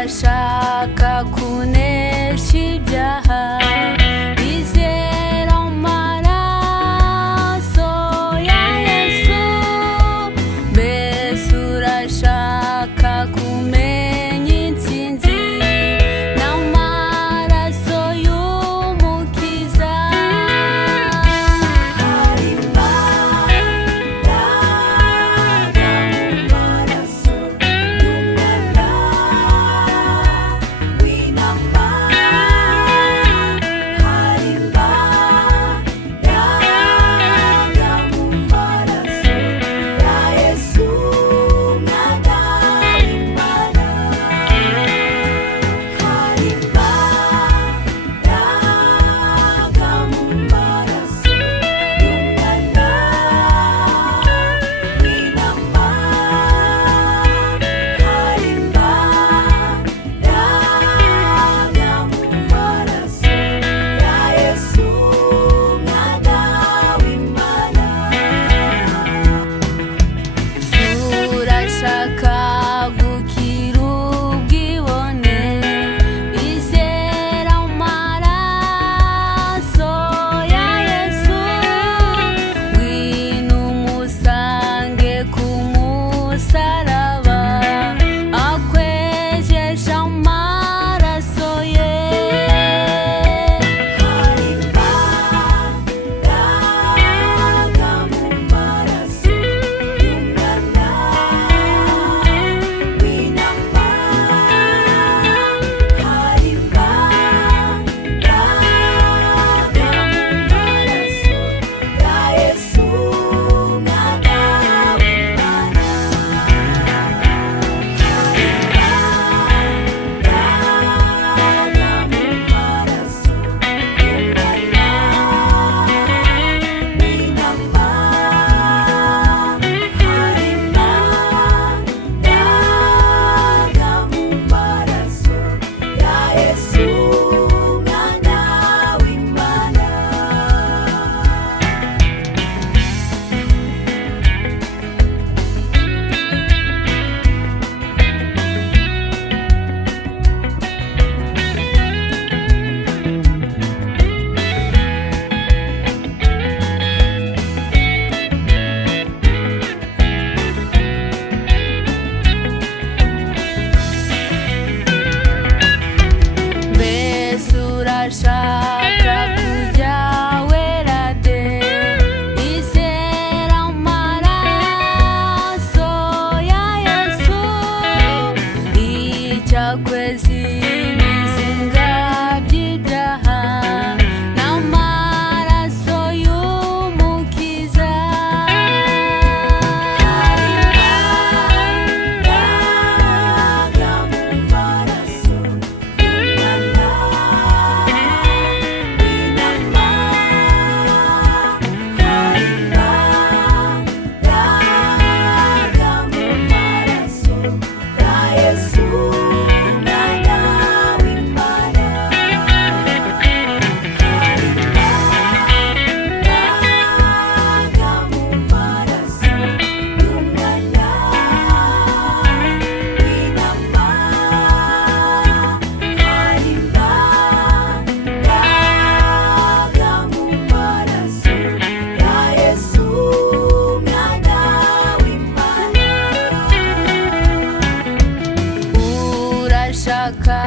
urashaka kunesha ibyaha bizera mu maraso ya Yesu, mbese urashaka kumenya intsinzi n'amaraso y'umukiza. Hari imbaraga mu maraso y'umwana w'intama, hari imbaraga mu maraso ya Yesu umwana w'Imana, hari imbaraga mu maraso y'umwana w'intama, hari imbaraga mu maraso ya Yesu umwana w'Imana. Urashaka gukira ubwibone bizera mu maraso ya Yesu, ngwino umusange ku musaraba akwejesha amaraso ye. Hari imbaraga mu maraso y'umwana w'intama, hari imbaraga mu maraso ya Yesu umwana w'Imana, hari imbaraga mu maraso y'umwana w'intama, hari imbaraga mu maraso ya Yesu umwana w'Imana. Mbese urashaka kujya wera de bizera mu maraso ya Yesu, icyakweza ibizinga by'ibyaha n'amaraso y'umukiza. Hari imbaraga mu maraso y'umwana w'intama, hari imbaraga mu maraso ya Yesu umwana w'Imana, hari imbaraga mu maraso y'umwana w'intama, hari imbaraga mu maraso ya Yesu umwana w'Imana. Urashaka